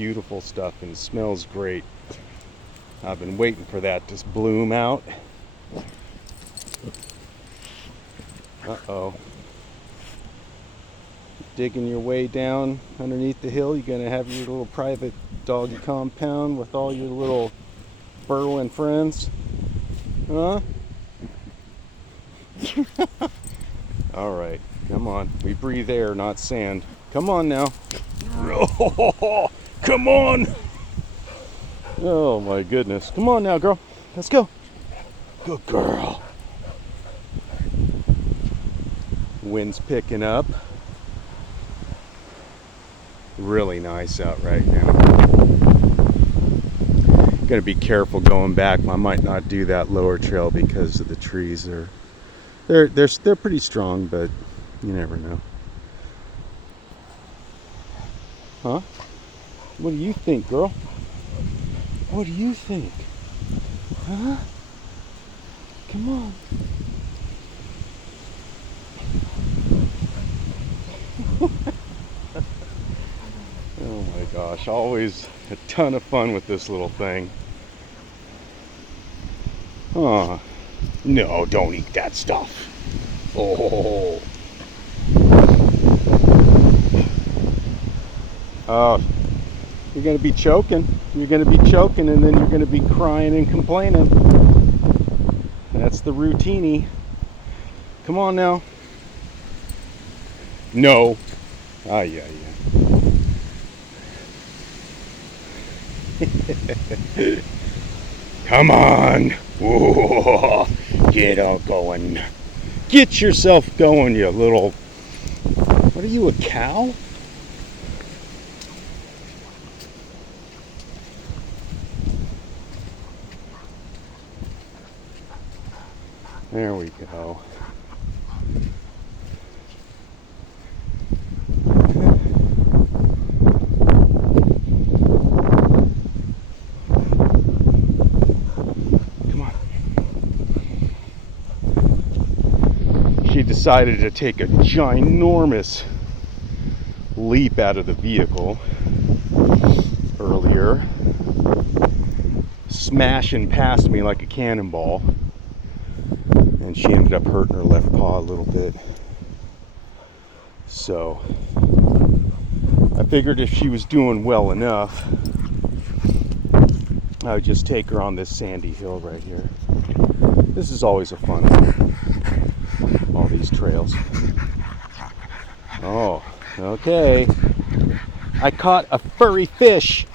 beautiful stuff and smells great. I've been waiting for that to bloom out. Uh-oh. Digging your way down underneath the hill, you're gonna have your little private doggy compound with all your little burrowing friends. Huh? All right, come on. We breathe air, not sand. Come on now. Oh, come on. Oh my goodness. Come on now, girl. Let's go. Good girl. Wind's picking up. Really nice out right now. Gonna be careful going back. I might not do that lower trail because of the trees. They're pretty strong, but you never know. Huh? What do you think, girl? What do you think? Huh? Come on. Oh my gosh, always a ton of fun with this little thing. Oh, no, don't eat that stuff. Oh. Oh, you're gonna be choking. You're gonna be choking, and then you're gonna be crying and complaining. That's the routine. Come on now. No. Ah, yeah. Come on. Whoa. Get all going. Get yourself going, you little... What are you, a cow? There we go. Come on. She decided to take a ginormous leap out of the vehicle earlier, smashing past me like a cannonball. And she ended up hurting her left paw a little bit. So I figured if she was doing well enough, I would just take her on this sandy hill right here. This is always a fun one, all these trails. Oh, okay. I caught a furry fish.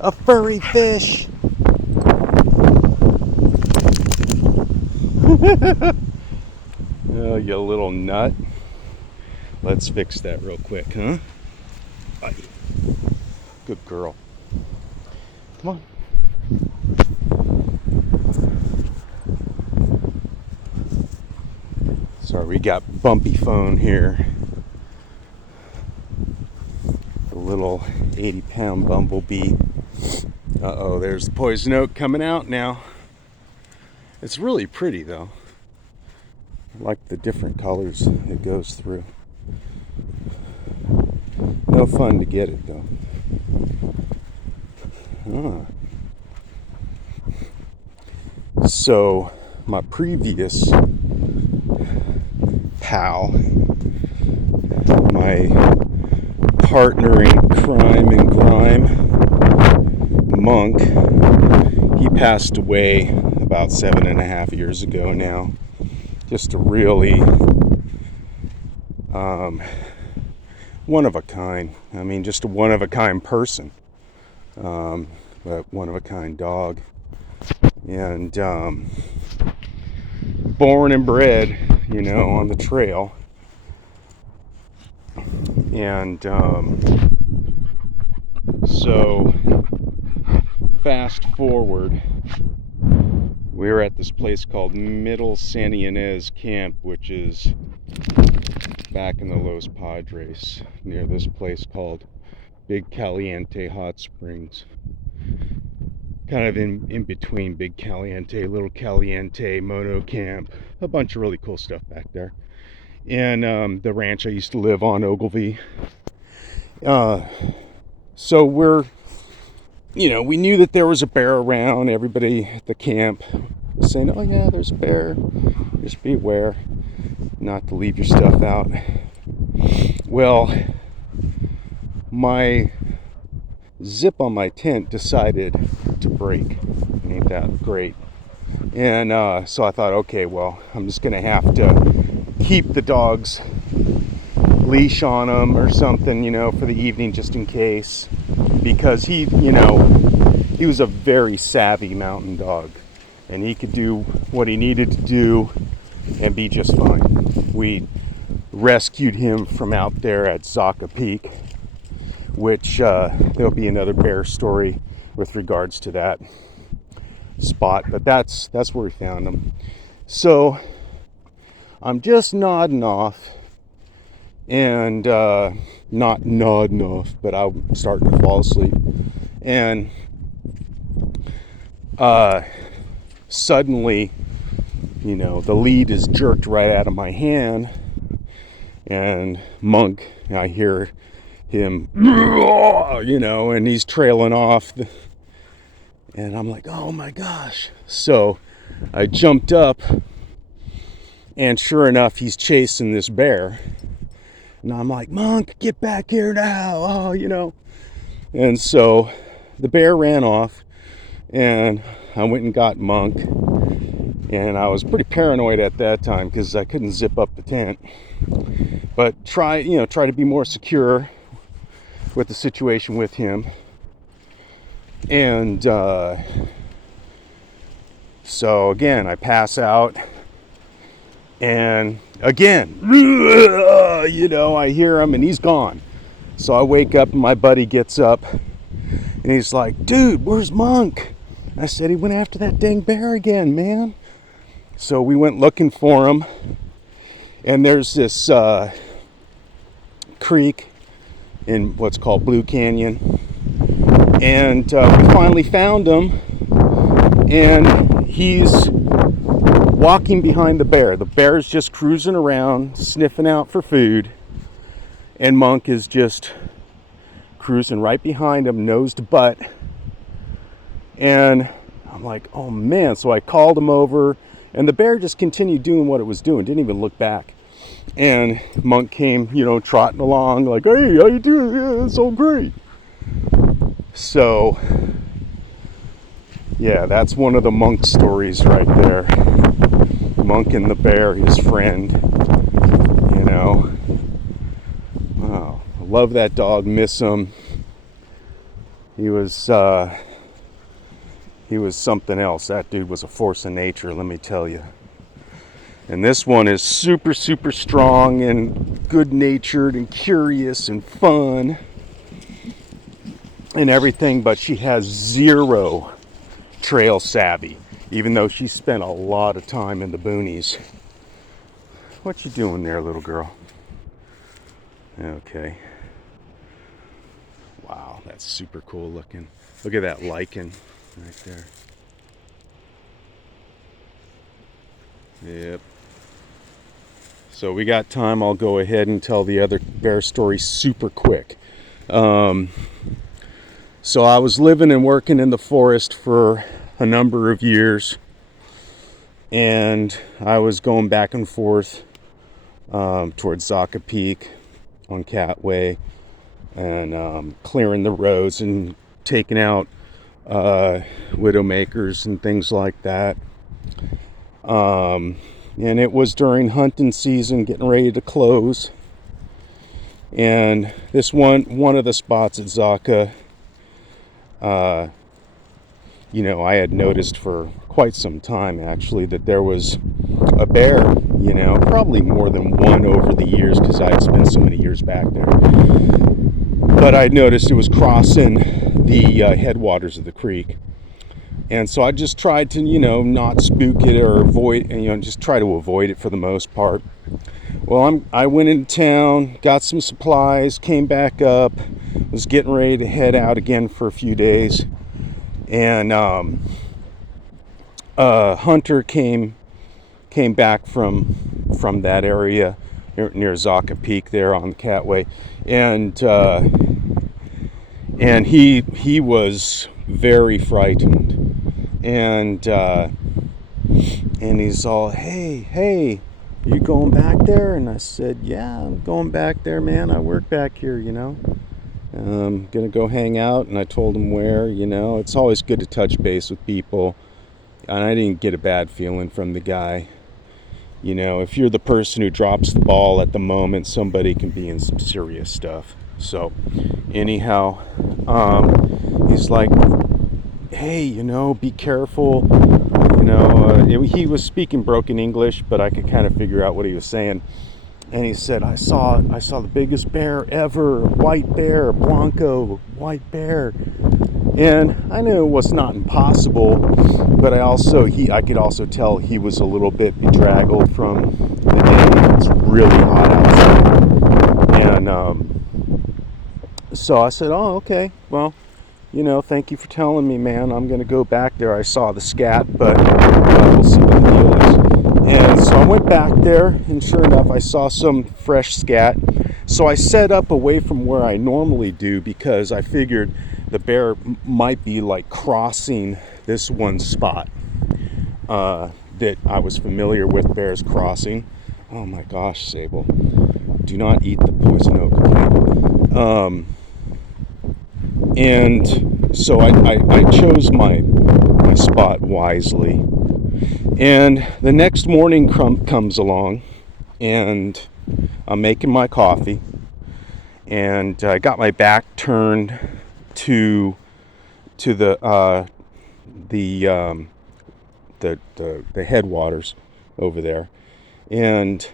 A furry fish. Oh, you little nut. Let's fix that real quick, huh? Bye. Good girl. Come on. Sorry, we got bumpy phone here. A little 80-pound bumblebee. Uh-oh, there's the poison oak coming out now. It's really pretty though. I like the different colors it goes through. No fun to get it though. So my previous pal, my partner in crime and grime, Monk, he passed away about 7.5 years ago now. Just a really one of a kind. I mean, just a one of a kind person, but one of a kind dog. And born and bred, you know, on the trail. And so fast forward, we were at this place called Middle San Ynez Camp, which is back in the Los Padres, near this place called Big Caliente Hot Springs. Kind of in between Big Caliente, Little Caliente, Mono Camp, a bunch of really cool stuff back there. And the ranch I used to live on, Ogilvie. So we knew that there was a bear around. Everybody at the camp was saying, oh yeah, there's a bear. Just be aware not to leave your stuff out. Well, my zip on my tent decided to break. Ain't that great? And so I thought, okay, well, I'm just going to have to keep the dog's leash on him or something, for the evening just in case. Because he was a very savvy mountain dog. And he could do what he needed to do and be just fine. We rescued him from out there at Zaka Peak, which there'll be another bear story with regards to that spot, but that's where we found him. So I'm just nodding off, and not nodding off, but I'm starting to fall asleep, and suddenly, the lead is jerked right out of my hand, and Monk, I hear him, and he's trailing off, and I'm like, oh my gosh. So I jumped up, and sure enough, he's chasing this bear, and I'm like, Monk, get back here now, and so the bear ran off, and I went and got Monk, and I was pretty paranoid at that time because I couldn't zip up the tent, but try to be more secure with the situation with him. And so again, I pass out, and again, I hear him, and he's gone. So I wake up, and my buddy gets up, and he's like, dude, where's Monk? I said, he went after that dang bear again, man. So we went looking for him, and there's this creek in what's called Blue Canyon, and we finally found him, and he's walking behind the bear. The bear's just cruising around, sniffing out for food, and Monk is just cruising right behind him, nose to butt. And I'm like, oh man. So I called him over, and the bear just continued doing what it was doing, didn't even look back. And Monk came, trotting along like, hey, how you doing? Yeah, it's all great. So yeah, that's one of the Monk stories right there. Monk and the bear, his friend. Oh, I love that dog, miss him. He was something else. That dude was a force of nature, let me tell you. And this one is super, super strong and good-natured and curious and fun and everything, but she has zero trail savvy, even though she spent a lot of time in the boonies. What you doing there, little girl? Okay. Wow, that's super cool looking. Look at that lichen right there. Yep. So we got time. I'll go ahead and tell the other bear story super quick. So I was living and working in the forest for a number of years, and I was going back and forth towards Zaka Peak on Catway, and clearing the roads and taking out widowmakers and things like that. And it was during hunting season, getting ready to close. And this one of the spots at Zaka, I had noticed for quite some time actually that there was a bear, probably more than one over the years because I had spent so many years back there. But I noticed it was crossing the headwaters of the creek. And so I just tried to, not spook it or avoid, just try to avoid it for the most part. Well, I went into town, got some supplies, came back up, was getting ready to head out again for a few days. And Hunter came back from that area near Zaka Peak there on the Catway. And And he was very frightened, and he's all, hey, you going back there? And I said, yeah, I'm going back there, man. I work back here, I'm gonna go hang out. And I told him where. It's always good to touch base with people, and I didn't get a bad feeling from the guy. If you're the person who drops the ball at the moment, somebody can be in some serious stuff. So anyhow, he's like, hey, be careful. He was speaking broken English, but I could kind of figure out what he was saying. And he said, I saw the biggest bear ever, a white bear, Blanco, white bear. And I knew it was not impossible, but I could also tell he was a little bit bedraggled from the day. It's really hot outside. And so I said, oh, okay, well, thank you for telling me, man. I'm going to go back there. I saw the scat, but we'll see what the deal is. And so I went back there, and sure enough, I saw some fresh scat. So I set up away from where I normally do, because I figured the bear might be like crossing this one spot that I was familiar with bears crossing. Oh my gosh, Sable. Do not eat the poison oak, okay? And so I chose my spot wisely. And the next morning comes along, and I'm making my coffee, and I got my back turned to the headwaters over there, and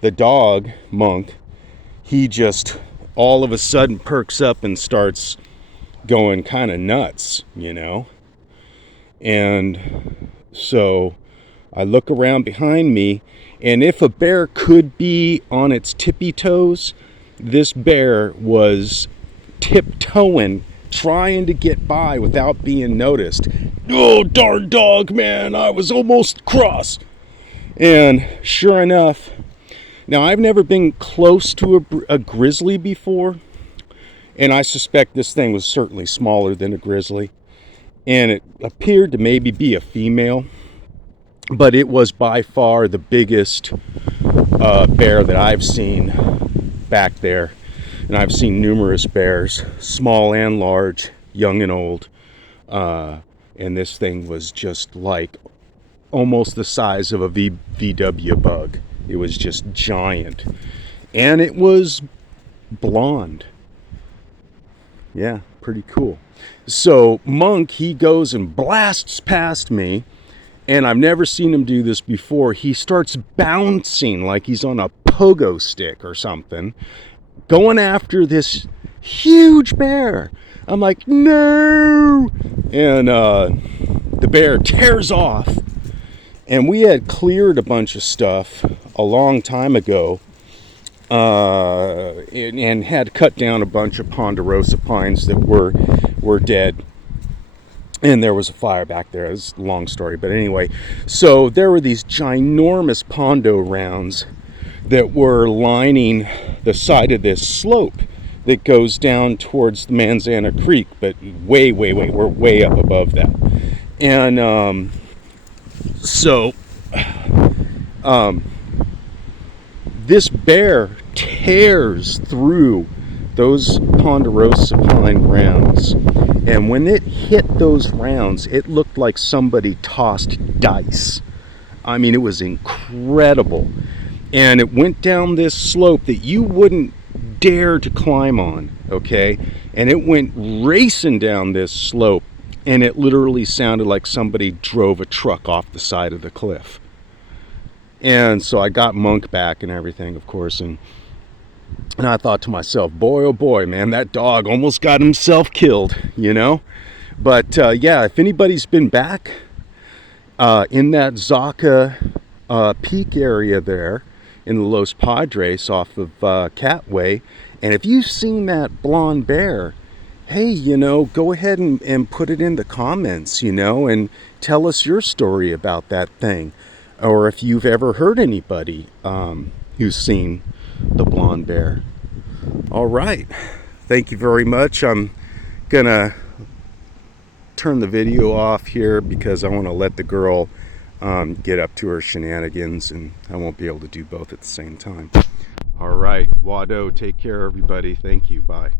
the dog Monk, he just all of a sudden perks up and starts going kind of nuts, and so I look around behind me, and if a bear could be on its tippy toes, this bear was tiptoeing, trying to get by without being noticed. Oh, darn dog, man, I was almost cross. And sure enough, now I've never been close to a grizzly before, and I suspect this thing was certainly smaller than a grizzly, and it appeared to maybe be a female, but it was by far the biggest bear that I've seen back there. And I've seen numerous bears, small and large, young and old, and this thing was just like almost the size of a VW bug. It was just giant, and it was blonde. Yeah, pretty cool. So Monk, he goes and blasts past me, and I've never seen him do this before. He starts bouncing like he's on a pogo stick or something, going after this huge bear. I'm like, no! And the bear tears off. And we had cleared a bunch of stuff a long time ago, and had cut down a bunch of ponderosa pines that were dead. And there was a fire back there. It's a long story, but anyway. So there were these ginormous pondo rounds that were lining the side of this slope that goes down towards the Manzana Creek, but we're way up above that. And so this bear tears through those ponderosa pine rounds, and when it hit those rounds, it looked like somebody tossed dice. I mean, it was incredible. And it went down this slope that you wouldn't dare to climb on, okay? And it went racing down this slope, and it literally sounded like somebody drove a truck off the side of the cliff. And so I got Monk back and everything, of course, and I thought to myself, boy, oh boy, man, that dog almost got himself killed, But yeah, if anybody's been back in that Zaca Peak area there in the Los Padres off of Catway, and if you've seen that blonde bear, hey, go ahead and put it in the comments, and tell us your story about that thing. Or if you've ever heard anybody who's seen the blonde bear. All right. Thank you very much. I'm gonna turn the video off here because I want to let the girl get up to her shenanigans, and I won't be able to do both at the same time. All right, Wado, take care, everybody. Thank you. Bye.